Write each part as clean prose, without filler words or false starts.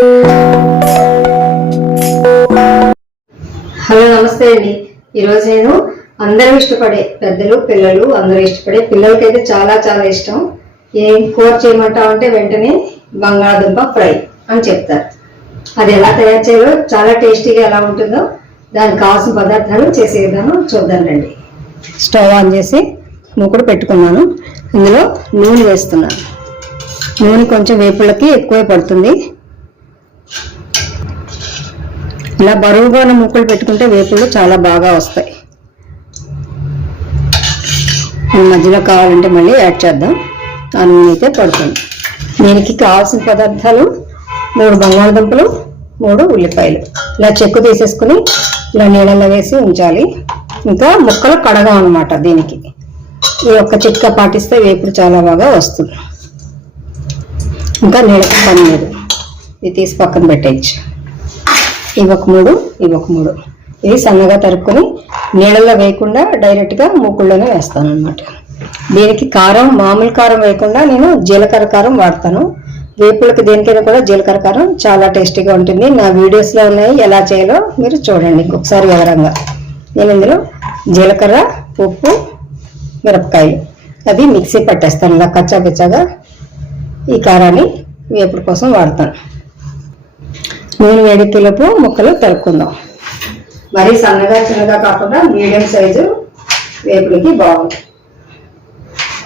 Hello నమస్తే అండి. ఈరోజు నేను అందరూ ఇష్టపడే పెద్దలు పిల్లలు అందరూ ఇష్టపడే పిల్లలకైతే చాలా చాలా ఇష్టం ఏం కూర చేయమంటావు అంటే వెంటనే బంగాళదుంప ఫ్రై అని చెప్తారు. అది ఎలా తయారు చేయాలో చాలా టేస్టీగా ఎలా ఉంటుందో దానికి కావాల్సిన పదార్థాలు చేసే విధానం చూద్దాం రండి. స్టవ్ ఆన్ చేసి మూకుడు పెట్టుకున్నాను. ఇందులో నూనె వేస్తున్నాను. నూనె కొంచెం వేపుళ్ళకి ఎక్కువే పడుతుంది. ఇలా బరువుగా ఉన్న ముక్కలు పెట్టుకుంటే వేపుళ్ళు చాలా బాగా వస్తాయి. మధ్యలో కావాలంటే మళ్ళీ యాడ్ చేద్దాం. ఆ నూనె అయితే పడుతుంది. దీనికి కావాల్సిన పదార్థాలు 3 బంగాళదుంపలు, 3 ఉల్లిపాయలు ఇలా చెక్కు తీసేసుకుని ఇలా నీళ్ళలో వేసి ఉంచాలి. ఇంకా ముక్కలు కడగా అన్నమాట. దీనికి ఈ ఒక్క చిట్కా పాటిస్తే వేపుడు చాలా బాగా వస్తుంది. ఇంకా నీళ్ళకి పని లేదు. ఇది తీసి పక్కన పెట్టేయచ్చు. ఇవొక 3 ఇవి సన్నగా తరుక్కుని నీళ్ళలో వేయకుండా డైరెక్ట్గా మూకుళ్ళలోనే వేస్తాను అనమాట. దీనికి కారం మామూలు కారం వేయకుండా నేను జీలకర్ర కారం వాడతాను. వేపుళ్ళకి దేనికైనా కూడా జీలకర్ర కారం చాలా టేస్టీగా ఉంటుంది. నా వీడియోస్లో ఉన్నాయి, ఎలా చేయాలో మీరు చూడండి ఒకసారి వివరంగా. నేను ఇందులో జీలకర్ర, ఉప్పు, మిరపకాయలు అది మిక్సీ పట్టేస్తాను. ఇలా కచ్చాపిచ్చాగా ఈ కారాన్ని వేపుడు కోసం వాడతాను. నూనె వేడెక్కేలోపు ముక్కలు తరుక్కుందాం. మరీ సన్నగా చిన్నగా కాకుండా మీడియం సైజు వేపుడికి బాగుంటుంది.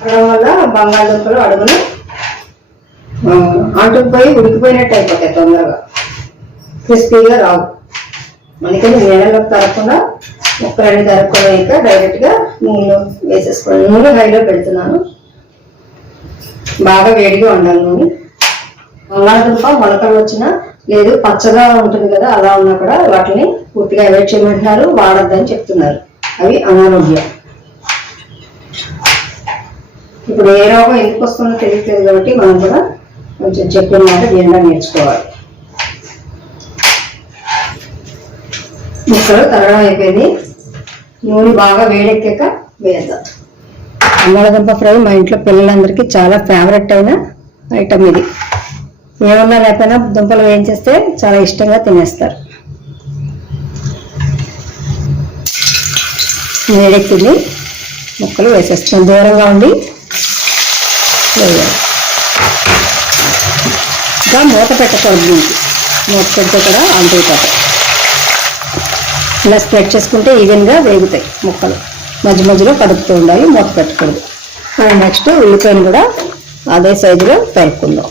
అడగడం వల్ల బంగాళదుంపలు అడుగును అంటుకుపోయి ఉడికిపోయినట్టు అయిపోతాయి, తొందరగా క్రిస్పీగా రావు. అందుకని నీళ్ళలో తరగకుండా ముక్కలన్నీ తరుక్కోలేక డైరెక్ట్గా నూనెలో వేసేసుకోండి. నూనె హైలో పెడుతున్నాను. బాగా వేడిగా ఉండాలి నూనె. బంగాళదుంప మొలకలు వచ్చినా లేదు పచ్చగా ఉంటుంది కదా, అలా ఉన్నా కూడా వాటిని పూర్తిగా అవాయిడ్ చేయమంటున్నారు, వాడద్దని చెప్తున్నారు. అవి అనారోగ్యం. ఇప్పుడు ఏ రోగం ఎందుకు వస్తుందో తెలియట్లేదు కాబట్టి మనం కూడా కొంచెం చెప్పిన మాట వినడం నేర్చుకోవాలి. ముక్కలు తరగడం అయిపోయింది. నూనె బాగా వేడెక్కాక వేద్దాం. బంగాళదుంప ఫ్రై మా ఇంట్లో పిల్లలందరికీ చాలా ఫేవరెట్ అయిన ఐటమ్ ఇది. ఏమన్నా లేకపోయినా దుంపలు వేయించేస్తే చాలా ఇష్టంగా తినేస్తారు. వేడెక్కింది, ముక్కలు వేసేస్తాం. దూరంగా ఉండి వేయాలి. ఇంకా మూత పెట్టకూడదు. దీనికి మూత పెడితే కూడా అంటుతాయి. ఇలా స్ప్రెడ్ చేసుకుంటే ఈవెన్గా వేగుతాయి ముక్కలు. మధ్య మధ్యలో కడుపుతూ ఉండాలి, మూత పెట్టకూడదు. నెక్స్ట్ ఉల్లిపాయను కూడా అదే సైజులో తరుక్కుందాం.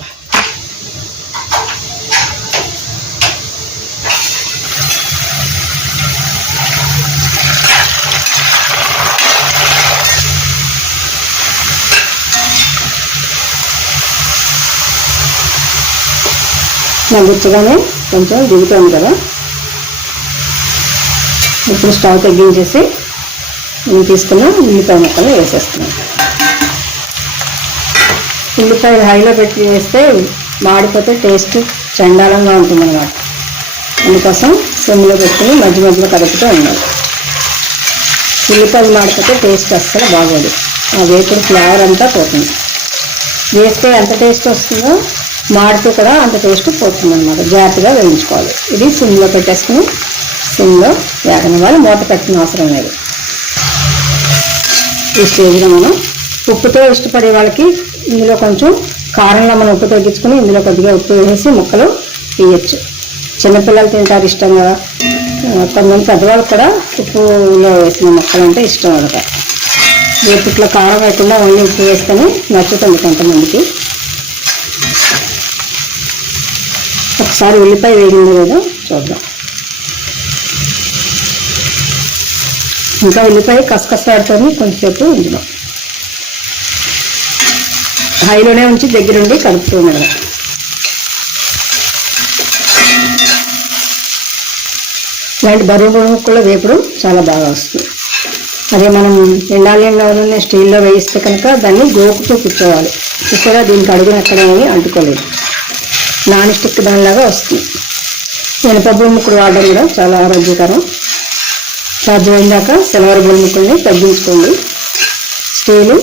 గుచ్చగానే కొంచెం దిగుతుంది కదా. ఇప్పుడు స్టవ్ తగ్గించేసి నేను తీసుకున్న ఉల్లిపాయ ముక్కలు వేసేస్తున్నాను. ఉల్లిపాయలు హైలో పెట్టి వేస్తే మాడిపోతే టేస్ట్ చండాలంగా ఉంటుంది అన్నమాట. అందుకోసం సిమ్లో పెట్టుకుని మధ్య మధ్యలో కదుపుతూ ఉండాలి. ఉల్లిపాయలు మాడిపోతే టేస్ట్ అస్సలు బాగోదు. ఆ వేపుడు ఫ్లేవర్ అంతా పోతుంది. వేస్తే ఎంత టేస్ట్ వస్తుందో మాడితే కూడా అంత టేస్ట్ పోతుంది అనమాట. జాగ్రత్తగా వేయించుకోవాలి. ఇది సిమ్లో పెట్టేసుకుని సిమ్లో వేగనివ్వాలి. మూత పెట్టిన అవసరం లేదు. ఈ స్టేజ్లో మనం ఉప్పుతో ఇష్టపడే వాళ్ళకి ఇందులో కొంచెం కారంలో మనం ఉప్పు తగ్గించుకుని ఇందులో కొద్దిగా ఉప్పు వేసి ముక్కలు తీయచ్చు. చిన్నపిల్లలు తింటారు ఇష్టంగా. కొంతమంది పెద్దవాళ్ళకి కూడా ఉప్పులో వేసిన ముక్కలు అంటే ఇష్టం అవుతాయి. వేపుట్లో కారం వేయకుండా ఓన్లీ ఉప్పు వేసుకొని నచ్చుతుంది కొంతమందికి. ఒకసారి ఉల్లిపాయ వేగిందో లేదో చూద్దాం. ఇంకా ఉల్లిపాయ కసకసలాడుతుంది. కొంచెంసేపు ఇందులో హైలోనే ఉంచి దగ్గరుండి కలుపుతూ ఉండడం. ఇలాంటి బరువు ముక్కల్లో వేపుడు చాలా బాగా వస్తుంది. అదే మనం ఎండాలియంలో స్టీల్లో వేయిస్తే కనుక దాన్ని గోకుతూ కూర్చోవాలి. ఇక్కడ దీనికి అడుగున ఎక్కడేమీ అంటుకోలేదు. నాన్ స్టిక్ దానిలాగా వస్తుంది. మినపప్పు ముక్కలు వాడడం కూడా చాలా ఆరోగ్యకరం. సాధ్యమైందాక సిల్వర్ బొల్ ముక్కల్ని తగ్గించుకోండి. స్టీలు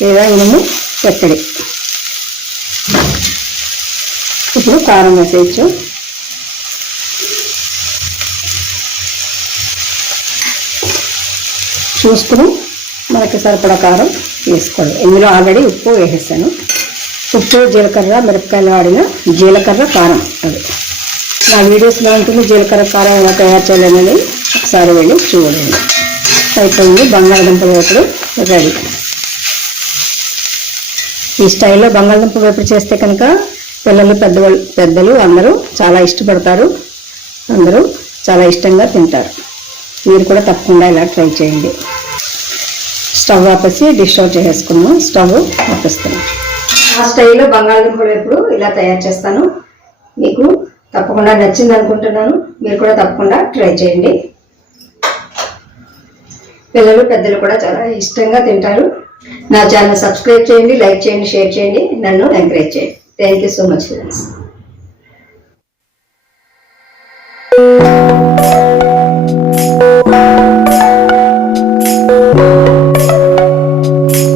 లేదా ఇనుము పెట్టడి. ఇప్పుడు కారం వేసేయచ్చు. చూసుకుని మనకి సరిపడా కారం వేసుకోవాలి. ఇందులో ఆల్రెడీ ఉప్పు వేసేసాను. ఉప్పు, జీలకర్ర, మిరపకాయలు వాడిన జీలకర్ర కారం. అది నా వీడియోస్లో ఉంటుంది. జీలకర్ర కారం ఎలా తయారు చేయాలనేది ఒకసారి వెళ్ళి చూడండి. అయిపోయింది. బంగాళదుంప వేపుడు రెడీ. ఈ స్టైల్లో బంగాళదుంప వేపుడు చేస్తే కనుక పిల్లలు, పెద్దలు అందరూ చాలా ఇష్టపడతారు. అందరూ చాలా ఇష్టంగా తింటారు. మీరు కూడా తప్పకుండా ఇలా ట్రై చేయండి. స్టవ్ ఆపేసి డిష్ అవుట్ చేసేసుకున్నాం. స్టవ్ ఆపేస్తాను. ఆ స్టైల్లో బంగాళదుంప వేపుడు ఇలా తయారు చేస్తాను. మీకు తప్పకుండా నచ్చింది అనుకుంటున్నాను. మీరు కూడా తప్పకుండా ట్రై చేయండి. పిల్లలు, పెద్దలు కూడా చాలా ఇష్టంగా తింటారు. నా ఛానల్ సబ్స్క్రైబ్ చేయండి, లైక్ చేయండి, షేర్ చేయండి, నన్ను ఎంకరేజ్ చేయండి. Thank you so much friends.